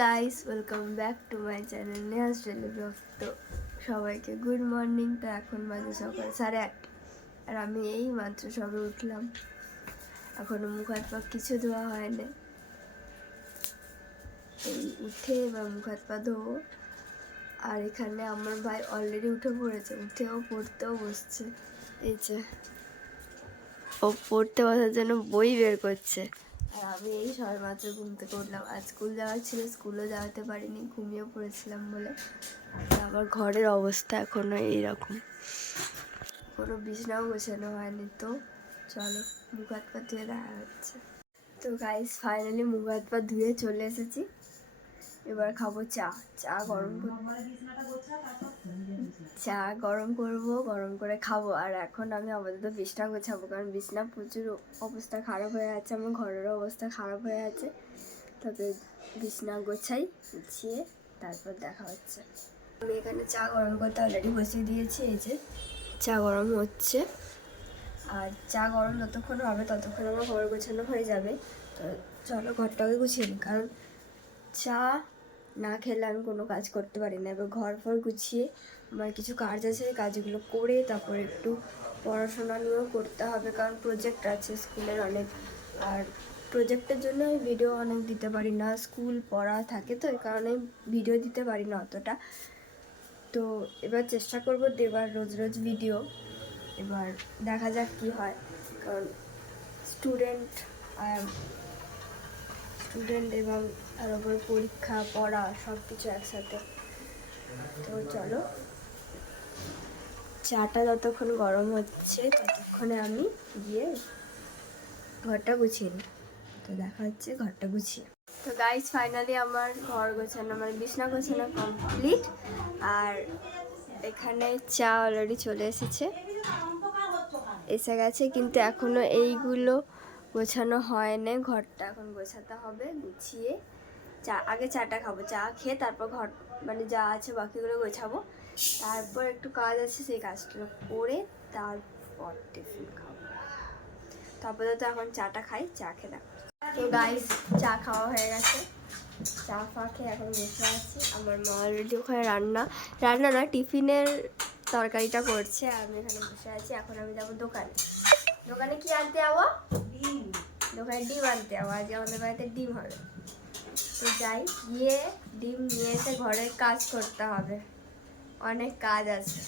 Guys, welcome back to my channel Neha's daily vlog. তো সবাইকে good morning. তো এখন বাজে সকাল 8:30 আর আমি এই মাত্র সবে উঠলাম। এখনো মুখ হাত পা কিছু ধোয়া হয়নি। এই উঠে এবার মুখ হাত পা ধোবো। আর এখানে আমার ভাই অলরেডি উঠে পড়েছে, উঠেও পড়তেও বসছে। এই যে ও পড়তে বসার জন্য বই বের করছে। আর আমি এই সবে মাত্র ঘুম থেকে উঠলাম। আজ স্কুল যাওয়ার ছিল, স্কুলও যাওয়াতে পারিনি, ঘুমিয়ে পড়েছিলাম বলে। আমার ঘরের অবস্থা এখনো এইরকম, কোনো বিছনাও গোছানো হয়নি। তো চলো মুখ হাত পা ধুয়ে দেখা হচ্ছে। তো গাইস ফাইনালি মুখ হাত পা ধুয়ে চলে এসেছি। এবার খাবো চা। চা গরম করবো, গরম করে খাবো। আর এখন আমি আপাতত বিছনা গোছাবো, কারণ বিছনা প্রচুর অবস্থা খারাপ হয়ে আছে, আমার ঘরেরও অবস্থা খারাপ হয়ে আছে। তবে বিছনা গোছাই, গুছিয়ে তারপর দেখা হচ্ছে। আমি এখানে চা গরম করতে অলরেডি বসিয়ে দিয়েছি। এই যে চা গরম হচ্ছে। আর চা গরম যতক্ষণ হবে ততক্ষণ আমার ঘর গোছানো হয়ে যাবে। তো চলো ঘরটাকে গুছিয়ে নিই, কারণ চা না খেলে আমি কোনো কাজ করতে পারি না। এবার ঘর ফর গুছিয়ে আমার কিছু কাজ আছে, কাজগুলো করে তারপর একটু পড়াশোনা নিয়েও করতে হবে, কারণ প্রজেক্ট আছে স্কুলের অনেক। আর প্রজেক্টের জন্য আমি ভিডিও অনেক দিতে পারি না, স্কুল পড়া থাকে, তো এই কারণে ভিডিও দিতে পারি না অতটা। তো এবার চেষ্টা করব দেবার রোজ রোজ ভিডিও। এবার দেখা যাক কী হয়, কারণ স্টুডেন্ট এবং তার উপর পরীক্ষা, পড়া সব কিছু একসাথে। তো চলো চাটা যতক্ষণ গরম হচ্ছে ততক্ষণে আমি গিয়ে ঘরটা গুছিয়ে নিই। তো দেখা হচ্ছে ঘরটা গুছিয়ে। তো গাইস ফাইনালি আমার ঘর গোছানো, মানে বিছনা গোছানো কমপ্লিট। আর এখানে চা অলরেডি চলে এসে গেছে, কিন্তু এখনো এইগুলো গোছানো হয়নি। ঘরটা এখন গোছাতে হবে, গুছিয়ে আগে চাটা খাবো, চা খেয়ে তারপর ঘর মানে যা আছে বাকিগুলো গোছাবো। তারপর একটু কাজ আছে, সেই কাজগুলো করে তারপর টিফিন খাবো। তারপরে তো এখন চাটা খাই, চা খেয়ে দেখো। তো গাইস চা খাওয়া হয়ে গেছে, চা খেয়ে এখন বসে আছি। আমার মা অলরেডি ওখানে রান্না না টিফিনের তরকারিটা করছে, আর আমি এখানে বসে আছি। এখন আমি যাবো দোকানে কি আনতে যাবো? দোকানে ডিম আনতে যাবো, আজকে আমাদের বাড়িতে ডিম হবে। তো যাই, গিয়ে ডিম নিয়ে এসে ঘরের কাজ করতে হবে, অনেক কাজ আছে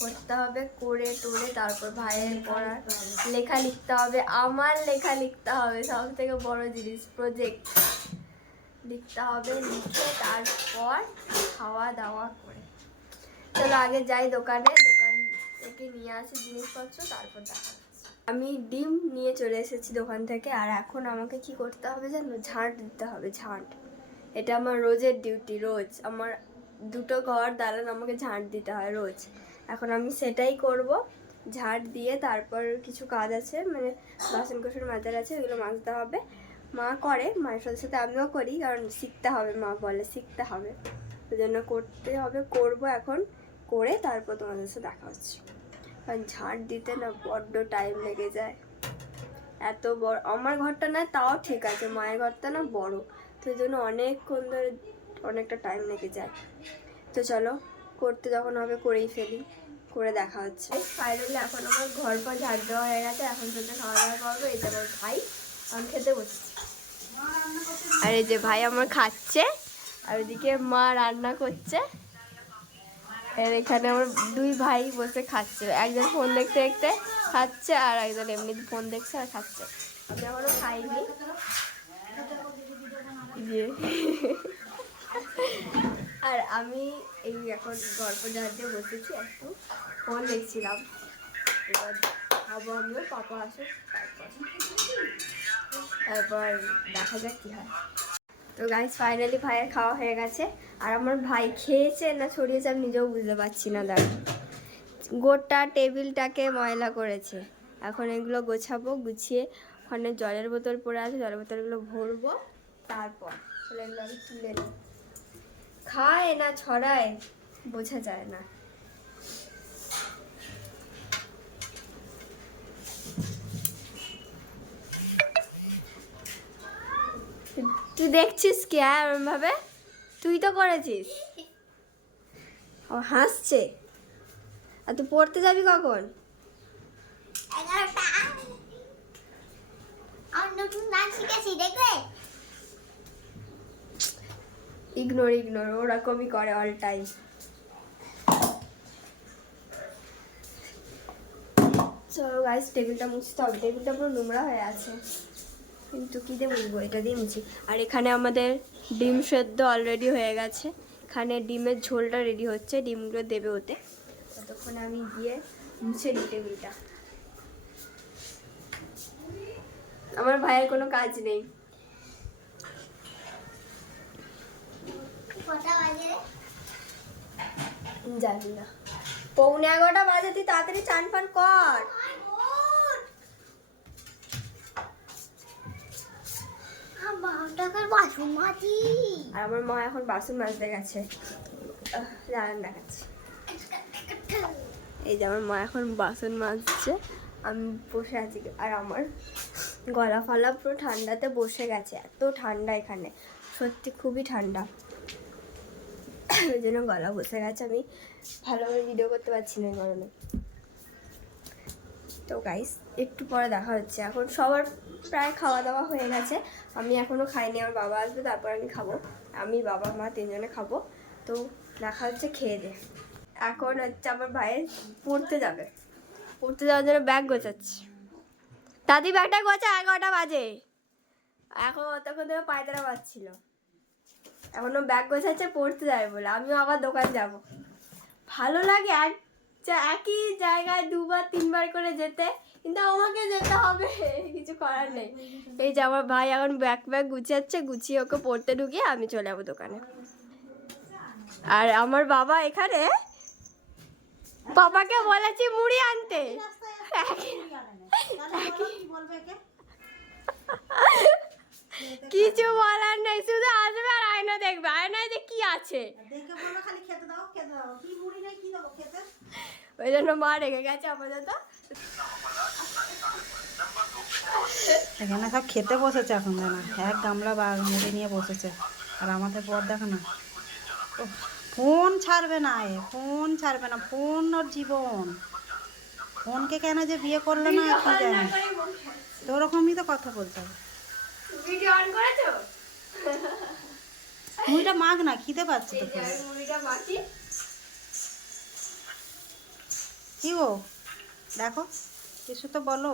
করতে হবে। করে টোরে তারপর ভাইয়ের পড়ার লেখা লিখতে হবে, আমার লেখা লিখতে হবে, সব থেকে বড় জিনিস প্রজেক্ট লিখতে হবে। লিখে তারপর খাওয়া দাওয়া করে চলো আগে যাই দোকান থেকে নিয়ে আসি জিনিসপত্র, তারপর দেখা হচ্ছে। আমি ডিম নিয়ে চলে এসেছি দোকান থেকে। আর এখন আমাকে কি করতে হবে জানো? ঝাঁট দিতে হবে, ঝাঁট। এটা আমার রোজের ডিউটি, রোজ আমার 2টো ঘর দালান আমাকে ঝাঁট দিতে হয় রোজ। এখন আমি সেটাই করব, ঝাঁট দিয়ে তারপর কিছু কাজ আছে, মানে বাসন কোসন মাজার আছে, ওগুলো মাজতে হবে। মা করে, মায়ের সাথে সাথে আমিও করি, কারণ শিখতে হবে, মা বলে শিখতে হবে, ওই জন্য করতে হবে। করব এখন, করে তারপর তোমাদের সাথে দেখা হচ্ছে। কারণ ঝাঁট দিতে না বড্ড টাইম লেগে যায়। এত বড় আমার ঘরটা না, তাও ঠিক আছে, মায়ের ঘরটা না বড়, তো ওই জন্য অনেকক্ষণ ধরে অনেকটা টাইম লেগে যায়। তো চলো করতে যখন হবে করেই ফেলি, করে দেখা হচ্ছে। ফাইনালি এখন আমার ঘর পর ঝাড় দেওয়া হয়ে গেছে, এখন সাথে খাওয়া দাওয়া করবো। এই যে আমার ভাই, আমি খেতে বসেছি। আর এই যে ভাই আমার খাচ্ছে, আর ওইদিকে মা রান্না করছে। আর এখানে আমার 2 ভাই বসে খাচ্ছে, একজন ফোন দেখতে দেখতে খাচ্ছে, আর একজন এমনি ফোন দেখছে আর খাচ্ছে। আমি এখনো খাইনি। আর আমি এই এখন গল্প ঝাড় দিয়ে বসেছি, একটু ফোন দেখছিলাম। এবার খাবো আমিও, পাপা আসুক তারপর দেখা যাক কী হয়। তো গাইস ফাইনালি ভাইয়ের খাওয়া হয়ে গেছে। আর আমার ভাই খেয়েছে না ছড়িয়েছে আমি নিজেও বুঝতে পারছি না। দেখো গোটা টেবিলটাকে ময়লা করেছে। এখন এগুলো গোছাবো, গুছিয়ে ওখানে জলের বোতল পড়ে আছে, জলের বোতলগুলো ভরবো, তারপর এগুলো আমি তুলে নিই। খায় না ছড়ায় বোঝা যায় না। তুই দেখছিস কি এরম ভাবে? তুই তো করেছিস। ও হাসছে। আর তুই পড়তে যাবি কখন? 11টা। আর নতুন গান শিখেছি দেখবে? ইগনোর ওরকমই করে অল টাইম। চলো গাইস, টেবিলটা মুছতে হবে। টেবিলটা পুরো নোংরা হয়ে আছে, কিন্তু কী দিয়ে মুছবো? এটা দিয়ে মুছি। আর এখানে আমাদের ডিম সেদ্ধ অলরেডি হয়ে গেছে। এখানে ডিমের ঝোলটা রেডি হচ্ছে, ডিমগুলো দেবে ওতে। ততক্ষণে আমি গিয়ে মুছে নিই টেবিলটা। আমার ভাইয়ের কোনো কাজ নেই। কটা বাজে? জানি না। 11:45 বাজে, তুই তাড়াতাড়ি চান পান কর। বাসন মাজি। আর আমার মা এখন বাসন মাজতে গেছে। দাঁড়ান দেখাচ্ছি। এই যে আমার মা এখন বাসন মাজছে, আমি বসে আছি। আর আমার গলা ফলা পুরো ঠান্ডাতে বসে গেছে, এত ঠান্ডা এখানে, সত্যি খুবই ঠান্ডা। ওই জন্য গলা বসে গেছে, আমি ভালোভাবে ভিডিও করতে পারছি না গরমে। তো গাইস, একটু পরে দেখা হচ্ছে। এখন সবার প্রায় খাওয়া দাওয়া হয়ে গেছে, আমি এখনও খাইনি। আমার বাবা আসবে, তারপর আমি খাবো। আমি, বাবা, মা তিনজনে খাবো। তো দেখা হচ্ছে খেয়ে দে। এখন হচ্ছে আমার ভাইয়ের পড়তে যাওয়ার জন্য ব্যাগ গোছাচ্ছি। দাদি ব্যাগটা গোছা, 11টা বাজে। এখন তখন ধরে পায়তারা বাজছিল, এখনো ব্যাগ গোছাচ্ছে পড়তে যাবে বলে। আমিও আবার দোকান যাব। ভালো লাগে একই জায়গায় 2-3বার করে যেতে, কিন্তু আমাকে যেতে হবে, কিছু করার নেই। এই যে আমার ভাই এখন ব্যাগ গুছিয়ে ওকে পড়তে ঢুকিয়ে আমি চলে যাবো দোকানে। আর আমার বাবা এখানে, পাপাকে বলেছি মুড়ি আনতে, কিছু বলার নেই, শুধু আসবে আর আয়না দেখবে, আয়নায় যে কি আছে। ওই জন্য মা রেখে গেছে আপাতত। এখানে সব খেতে বসেছে এখন, জানা এক গামলা বা মুড়ি নিয়ে বসেছে। আর আমাদের পর দেখো না, ফোন ছাড়বে না, ফোন ওর জীবন। ফোনকে কেন যে বিয়ে করলো না কি জানি, তো ওরকমই তো কথা বলতে হবে। ভিডিও অন করেছো? মুড়িটা মাখ না, খিদে পাচ্ছে তো। মুড়িটা মাখি। কি গো, দেখো কিছু তো বলো।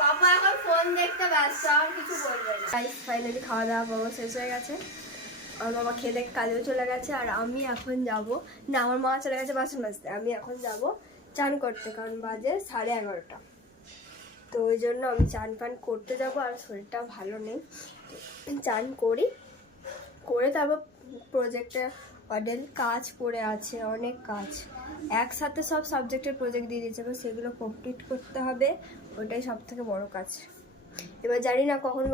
পাপা এখন ফোন দেখতে ব্যস্ত, আর কিছু বলবে না। ফাইনালি খাওয়া দাওয়া পাবো শেষ হয়ে গেছে। আমার বাবা খেয়ে দেখ কাজেও চলে গেছে, আর আমি এখন যাব না, আমার মা চলে গেছে বাসন মাজতে। আমি এখন যাব চান করতে, কারণ বাজে 11:30। তো ওই জন্য আমি চান পান করতে যাব, আর শরীরটা ভালো নেই। চান করে তারপর প্রজেক্টে অডেল কাজ পড়ে আছে, অনেক কাজ একসাথে, সব সাবজেক্টের প্রজেক্ট দিয়ে দিয়েছে, এবার সেগুলো কমপ্লিট করতে হবে। ওটাই সব থেকে বড় কাজ। এবার জানি না কখন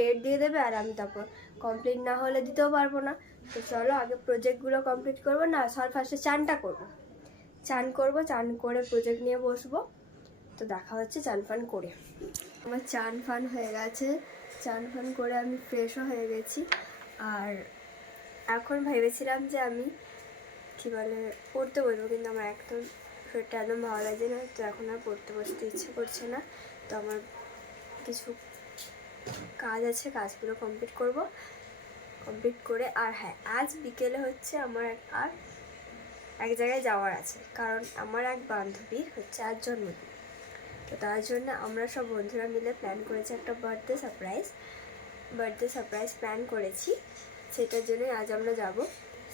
ডেট দিয়ে দেবে, আর আমি তারপর কমপ্লিট না হলে দিতেও পারবো না। তো চলো আগে প্রজেক্টগুলো কমপ্লিট করবো না, ফার্স্টে চানটা করবো। চান করে প্রজেক্ট নিয়ে বসবো। তো দেখা হচ্ছে চান ফান করে। আমার চান ফান হয়ে গেছে, চান ফান করে আমি ফ্রেশও হয়ে গেছি। আর এখন ভেবেছিলাম যে আমি কী বলে পড়তে বসবো, কিন্তু আমার একদম শরীরটা একদম ভালো লাগছে না। তো এখন আর পড়তে বসতে ইচ্ছে করছে না। তো আমার কিছু কাজ আছে, কাজগুলো কমপ্লিট করে। আর হ্যাঁ, আজ বিকেলে হচ্ছে আমার এক জায়গায় যাওয়ার আছে, কারণ আমার এক বান্ধবীর হচ্ছে আজ জন্মদিন। তো তার জন্য আমরা সব বন্ধুরা মিলে প্ল্যান করেছি একটা বার্থডে সারপ্রাইজ প্ল্যান করেছি। সেটার জন্যই আজ আমরা যাব।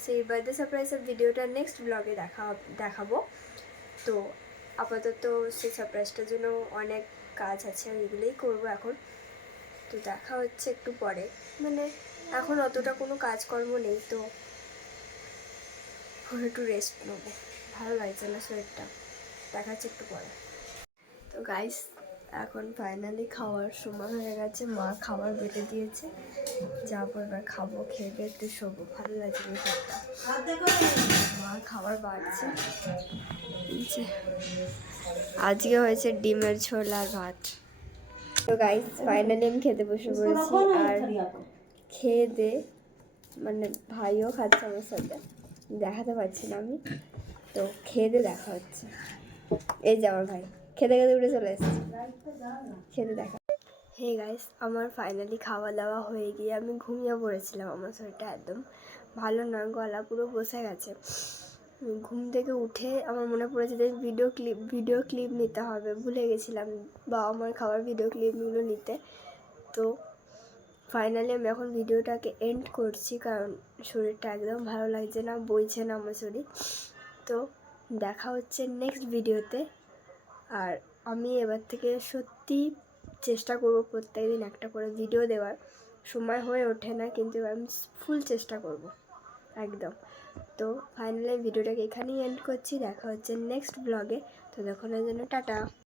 সেই বার্থডে সারপ্রাইজের ভিডিওটা নেক্সট ব্লগে দেখাবো। তো আপাতত সেই সারপ্রাইজটার জন্য অনেক কাজ আছে, ওইগুলোই করবো এখন। তো দেখা হচ্ছে একটু পরে, মানে এখন অতটা কোনো কাজকর্ম নেই, তো একটু রেস্ট নেবো, ভালো লাগছে না শরীরটা। দেখা হচ্ছে একটু পরে। তো গাইস, এখন ফাইনালি খাওয়ার সময় হয়ে গেছে, মা খাবার বেটে দিয়েছে, যাবো এবার খাবো, খেয়ে একটু শোবো, ভালো লাগছে বিষয়টা। মা খাবার বাড়ছে। আজকে হয়েছে ডিমের ঝোল আর ভাত। তো গাইস, ফাইনালি আমি খেতে বসে পড়েছি। আর খেয়ে দে, মানে ভাইও খাচ্ছে আমার সাথে, দেখাতে পারছি না আমি, তো খেয়ে দে দেখা হচ্ছে। এই যে আমার ভাই খেতে খেতে উঠে চলে এসেছে, খেতে দেখা। হে গাইস, আমার ফাইনালি খাওয়া দাওয়া হয়ে গিয়ে আমি ঘুমিয়ে পড়েছিলাম। আমার শরীরটা একদম ভালো নয়, গলা পুরো বসে গেছে। ঘুম থেকে উঠে আমার মনে পড়েছে যে ভিডিও ক্লিপ নিতে হবে, ভুলে গেছিলাম বাবা মার খাবার ভিডিও ক্লিপগুলো নিতে। তো ফাইনালি আমি এখন ভিডিওটাকে এন্ড করছি, কারণ শরীরটা একদম ভালো লাগছে না, বইছে না আমার শরীর। তো দেখা হচ্ছে নেক্সট ভিডিওতে। আর আমি এবার থেকে সত্যি চেষ্টা করব প্রত্যেক দিন একটা করে ভিডিও দেওয়ার। সময় হয়ে ওঠে না, কিন্তু আমি ফুল চেষ্টা করব একদম। তো ফাইনালি ভিডিওটাকে এখানেই এন্ড করছি, দেখা হচ্ছে নেক্সট ব্লগে। তো ততক্ষণের জন্য টাটা।